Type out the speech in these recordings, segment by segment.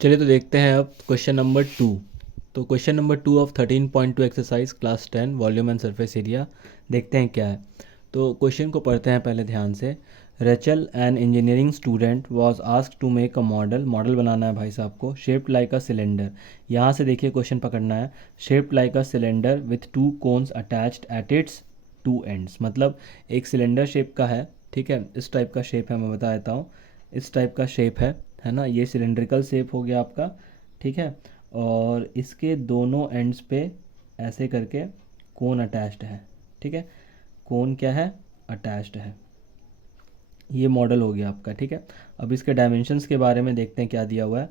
चलिए तो देखते हैं अब क्वेश्चन नंबर 2। तो question number 2 of 13.2 exercise class 10 volume and surface area, देखते हैं क्या है। तो क्वेश्चन को पढ़ते हैं पहले ध्यान से। Rachel an engineering student was asked to make a model, model बनाना है भाई साहब को, शेप्ड लाइक अ सिलेंडर। यहाँ से देखिए क्वेश्चन पकड़ना है। Shaped like a cylinder with to cons attached at its two ends, मतलब एक सिलेंडर शेप का है। ठीक है, इस टाइप का शेप है, मैं बता देता हूँ। इस टाइप का शेप है ना, ये सिलेंड्रिकल शेप हो गया आपका। ठीक है, और इसके दोनों एंड्स पे ऐसे करके कोन अटैच्ड है। ठीक है, कोन क्या है, अटैच्ड है। ये मॉडल हो गया आपका। ठीक है, अब इसके डायमेंशंस के बारे में देखते हैं क्या दिया हुआ है।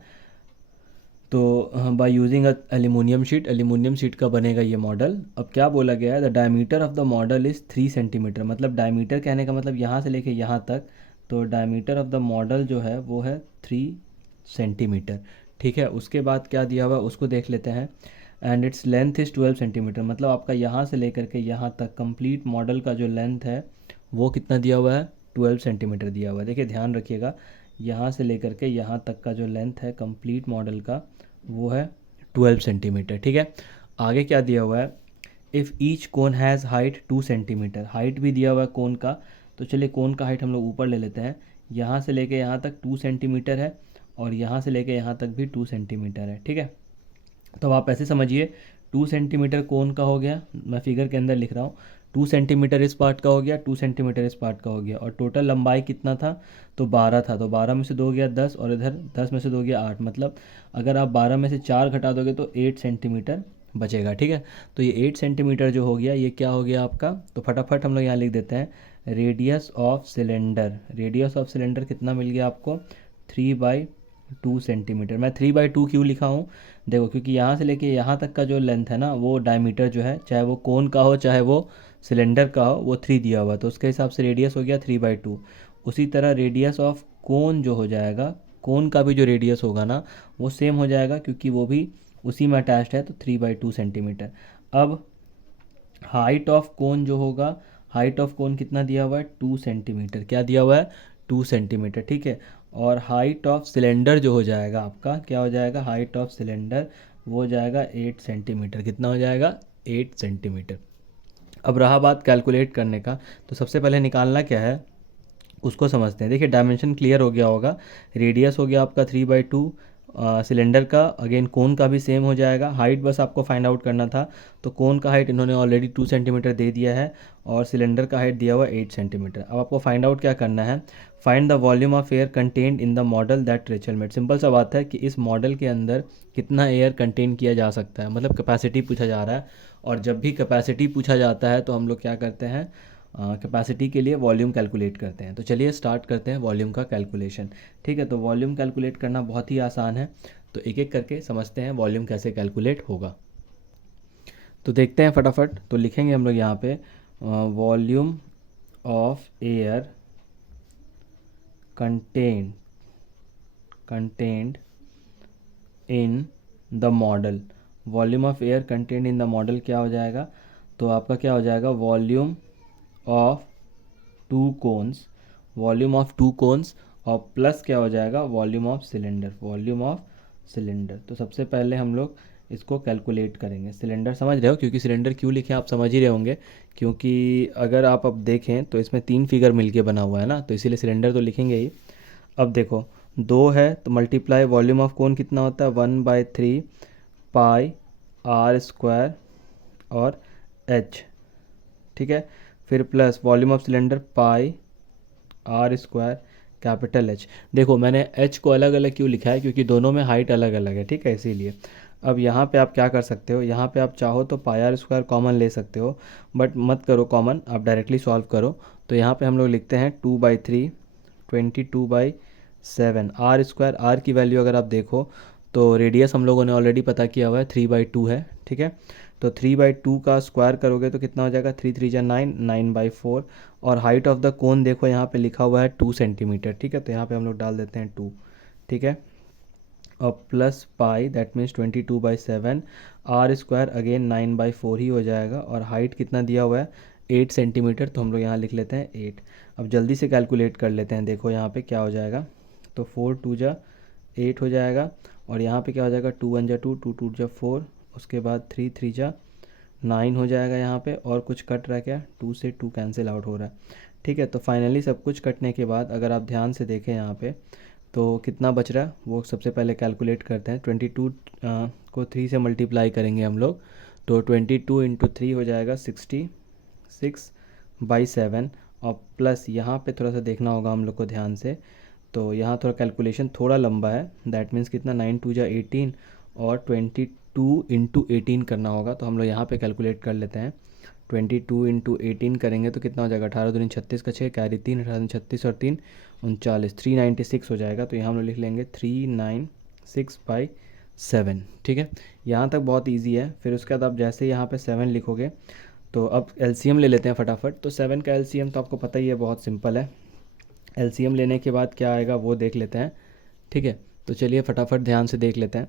तो by using aluminium sheet, aluminium sheet का बनेगा ये मॉडल। अब क्या बोला गया है, the diameter of the model is 3 centimetre, मतलब डायमीटर कहने का मतलब यहाँ से लेके यहाँ तक। तो डायमीटर ऑफ द मॉडल जो है वो है 3 सेंटीमीटर। ठीक है, उसके बाद क्या दिया हुआ है उसको देख लेते हैं। And its length is 12 centimetre, मतलब आपका यहाँ से लेकर के यहाँ तक कंप्लीट मॉडल का जो लेंथ है वो कितना दिया हुआ है, 12 सेंटीमीटर दिया हुआ है। देखिए ध्यान रखिएगा, यहाँ से लेकर के यहाँ तक का जो लेंथ है कंप्लीट मॉडल का वो है 12 सेंटीमीटर। ठीक है, आगे क्या दिया हुआ है, if each cone has height 2 centimetre, height भी दिया हुआ है कोन का। तो चलिए कोन का हाइट हम लोग ऊपर ले लेते हैं। यहाँ से लेके यहाँ तक 2 सेंटीमीटर है, और यहाँ से लेके यहाँ तक भी 2 सेंटीमीटर है। ठीक है, तो आप ऐसे समझिए, 2 सेंटीमीटर कोन का हो गया, मैं फिगर के अंदर लिख रहा हूँ। 2 सेंटीमीटर इस पार्ट का हो गया, 2 सेंटीमीटर इस पार्ट का हो गया, और टोटल लंबाई कितना था, तो 12 था। तो 12 में से 2 गया 10, और इधर 10 में से 2 गया 8, मतलब अगर आप 12 में से 4 घटा दोगे तो 8 सेंटीमीटर बचेगा। ठीक है, तो ये 8 सेंटीमीटर जो हो गया ये क्या हो गया आपका। तो फटाफट हम लोग यहाँ लिख देते हैं, radius of cylinder, radius of cylinder कितना मिल गया आपको, 3/2 सेंटीमीटर। मैं 3/2 क्यों लिखा हूँ, देखो क्योंकि यहाँ से लेके यहाँ तक का जो लेंथ है ना, वो डायमीटर जो है, चाहे वो कोन का हो चाहे वो सिलेंडर का हो, वो 3 दिया हुआ, तो उसके हिसाब से रेडियस हो गया 3/2। उसी तरह रेडियस ऑफ कोन जो हो जाएगा, कोन का भी जो रेडियस होगा ना वो सेम हो जाएगा, क्योंकि वो भी उसी में अटैच्ड है, तो 3/2 सेंटीमीटर। अब हाइट ऑफ कोन जो होगा, हाइट ऑफ कोन कितना दिया हुआ है, 2 सेंटीमीटर। क्या दिया हुआ है, 2 सेंटीमीटर। ठीक है, और हाइट ऑफ सिलेंडर जो हो जाएगा आपका, क्या हो जाएगा, हाइट ऑफ सिलेंडर वो हो जाएगा 8 सेंटीमीटर। कितना हो जाएगा, 8 सेंटीमीटर। अब रहा बात कैलकुलेट करने का, तो सबसे पहले निकालना क्या है उसको समझते हैं। देखिए डायमेंशन क्लियर हो गया होगा, रेडियस हो गया आपका 3/2, सिलेंडर का अगेन कोन का भी सेम हो जाएगा। हाइट बस आपको फाइंड आउट करना था, तो कोन का हाइट इन्होंने ऑलरेडी 2 सेंटीमीटर दे दिया है, और सिलेंडर का हाइट दिया हुआ 8 सेंटीमीटर। अब आपको फाइंड आउट क्या करना है, find the volume of air contained in the model that Rachel made. Simple सा बात है कि इस मॉडल के अंदर कितना एयर कंटेन किया जा सकता है, मतलब कैपेसिटी पूछा जा रहा है। और जब भी कैपेसिटी पूछा जाता है तो हम लोग क्या करते हैं, कैपेसिटी के लिए वॉल्यूम कैलकुलेट करते हैं। तो चलिए स्टार्ट करते हैं वॉल्यूम का कैलकुलेशन। ठीक है, तो वॉल्यूम कैलकुलेट करना बहुत ही आसान है, तो एक एक करके समझते हैं वॉल्यूम कैसे कैलकुलेट होगा। तो देखते हैं फटाफट, तो लिखेंगे हम लोग यहाँ पे volume of air content contained in the model. Volume of air contained in the model क्या हो जाएगा, तो आपका क्या हो जाएगा, volume of to cons, volume of to cons, और प्लस क्या हो जाएगा, volume of cylinder, volume of cylinder. तो सबसे पहले हम लोग इसको कैलकुलेट करेंगे। सिलेंडर समझ रहे हो, क्योंकि सिलेंडर क्यों लिखे आप समझ ही रहे होंगे, क्योंकि अगर आप अब देखें तो इसमें 3 फिगर मिलके बना हुआ है ना, तो इसीलिए सिलेंडर तो लिखेंगे ही। अब देखो 2 है तो मल्टीप्लाई वॉल्यूम ऑफ कोन कितना होता है, 1/3 पाई आर स्क्वायर और एच। ठीक है, फिर plus volume of cylinder pi r square capital h. देखो मैंने एच को अलग अलग क्यों लिखा है, क्योंकि दोनों में हाइट अलग अलग है। ठीक है, इसीलिए। अब यहाँ पे आप क्या कर सकते हो, यहाँ पे आप चाहो तो पाई आर स्क्वायर कॉमन ले सकते हो, बट मत करो कॉमन, आप डायरेक्टली सॉल्व करो। तो यहाँ पे हम लोग लिखते हैं 2/3 22/7 आर स्क्वायर। आर की वैल्यू अगर आप देखो तो रेडियस हम लोगों ने ऑलरेडी पता किया हुआ है, 3/2 है। ठीक है, तो 3/2 का स्क्वायर करोगे तो कितना हो जाएगा, 3×3 = 9, 9/4। और हाइट ऑफ द कोन देखो यहाँ पे लिखा हुआ है 2 सेंटीमीटर। ठीक है, तो यहाँ पे हम लोग डाल देते हैं 2। ठीक है, और plus pi that means 22/7, r square again 9/4 ही हो जाएगा, और हाइट कितना दिया हुआ है 8 सेंटीमीटर, तो हम लोग यहाँ लिख लेते हैं 8। अब जल्दी से कैलकुलेट कर लेते हैं, देखो यहाँ पे क्या हो जाएगा, तो 4×2 = 8 हो जाएगा। और यहाँ पे क्या हो जाएगा, 2 1 जा 2, 2 2 जा 4, उसके बाद 3 3 जा 9 हो जाएगा यहाँ पे। और कुछ कट रहा है क्या, 2 से 2 कैंसिल आउट हो रहा है। ठीक है, तो फाइनली सब कुछ कटने के बाद अगर आप ध्यान से देखें यहाँ पे तो कितना बच रहा है वो सबसे पहले कैलकुलेट करते हैं। 22 को 3 से मल्टीप्लाई करेंगे हम लोग, तो 22 इंटू 3 हो जाएगा 66/7। और प्लस यहाँ पे थोड़ा सा देखना होगा हम लोग को ध्यान से, तो यहाँ थोड़ा कैलकुलेशन थोड़ा लंबा है। दैट मीन्स कितना, 9 2 जा 18 और 22 इंटू 18 करना होगा। तो हम लोग यहाँ पे कैलकुलेट कर लेते हैं। 22 इंटू 18 करेंगे तो कितना हो जाएगा, 18 दूनी 36 का 6 कैरी 3, 18 दूनी 36 और 3 39, 396 हो जाएगा। तो यहाँ हम लोग लिख लेंगे 396/7। ठीक है, यहाँ तक बहुत इजी है। फिर उसके बाद आप जैसे यहाँ पे 7 लिखोगे तो अब एलसीएम ले लेते हैं फटाफट। तो 7 का एलसीएम तो आपको पता ही है, बहुत सिंपल है। एलसीएम लेने के बाद क्या आएगा वो देख लेते हैं। ठीक है, तो चलिए फटाफट ध्यान से देख लेते हैं।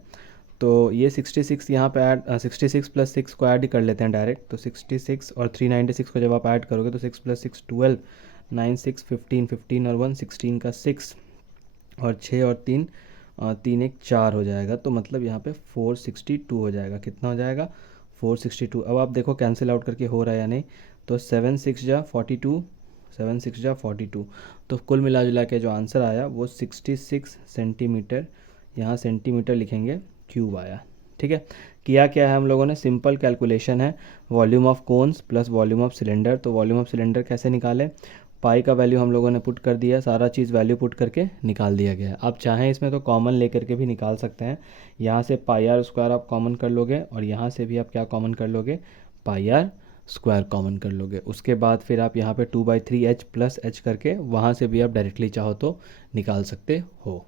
तो ये 66 यहाँ पे ऐड 66 प्लस 6 को ऐड ही कर लेते हैं डायरेक्ट। तो 66 और 396 को जब आप ऐड करोगे तो 6 + 6 12, 9 6 15, 15 और 1 16 का 6 और 6 और 3 3 1 4 हो जाएगा। तो मतलब यहाँ पे 462 हो जाएगा। कितना हो जाएगा, 462। अब आप देखो कैंसिल आउट करके हो रहा है या नहीं। तो 7 6 जा 42, 7 6 जा 42। तो कुल मिला जुला के जो आंसर आया वो 66 सेंटीमीटर, यहाँ सेंटीमीटर लिखेंगे, क्यूब आया। ठीक है, किया क्या है हम लोगों ने, सिंपल कैलकुलेशन है, volume of cones plus volume of cylinder. तो वॉल्यूम ऑफ सिलेंडर कैसे निकालें, पाई का वैल्यू हम लोगों ने पुट कर दिया, सारा चीज़ वैल्यू पुट करके निकाल दिया गया है। आप चाहें इसमें तो कॉमन लेकर के भी निकाल सकते हैं। यहाँ से πr² आप कॉमन कर लोगे और यहाँ से भी आप क्या कॉमन कर लोगे, πr² कॉमन कर लोगे। उसके बाद फिर आप यहाँ पे 2/3 h + h करके वहाँ से भी आप डायरेक्टली चाहो तो निकाल सकते हो।